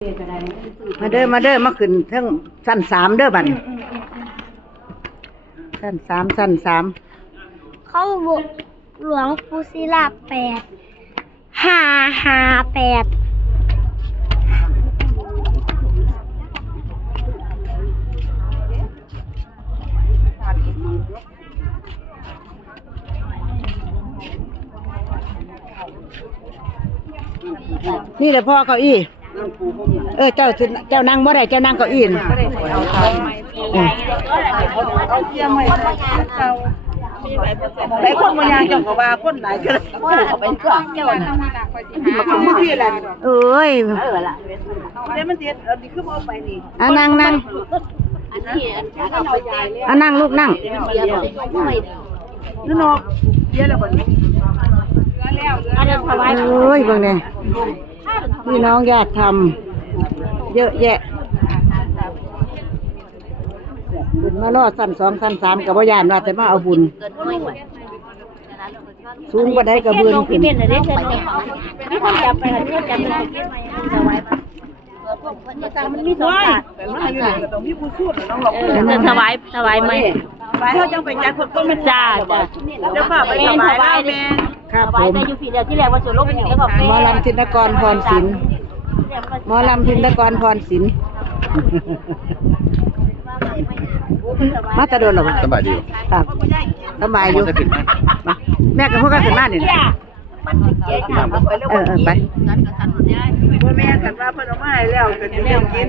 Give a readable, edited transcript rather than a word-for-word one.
มาเด้อมาขึ้นทั้งชั้น3เด้อบัดชั้น3เขาบุกหลวงปู่ศิลา8 558นี่แหละพ่อเก้าอี้เจ้านั่งบ่ได้เจ้านั่งเก้าอี้น่ะหลายคนมายางจังกว่าคนหลายก็เขาเป็นเครื่องเจ้าน่ะมันคืออะไร เอ้ยล่ะเดี๋ยวมันเสียนี่คือบ่เอาไปนี่นั่งนั่งนั่งลูกนั่งนี่เนาะเดี๋ยวแล้วบัดนี้โอ้ยเบิ่งแน่พี่น้องญาติทำเยอะแยะขึ้นมารอชั้น2ชั้น3ก็บ่ย่านว่าแต่มาเอาบุญสูงกว่าใดก็เบิ่งขึ้นมันมี2บาทแต่ว่าอยู่นี่ก็ต้องมีผู้ช่วยน้องหลอกถวายไหมไปเฮาจังไปจัดคนมันจ้าเดี๋ยวพาไปถวายแม่ครับผม แต่อยู่พี่เดียวที่แรกว่าส่วนลบเป็นอย่างแล้วก็ หมอลำธินกรพรศิลป์หมอลำธินกรพรศิลป์มาตะโดนหรอวะ สบายดี ครับสบายอยู่แม่กับพวกกันขึ้นมาเนี่ยไปแม่กันว่าเพิ่นเอามาให้แล้วก็สิได้กิน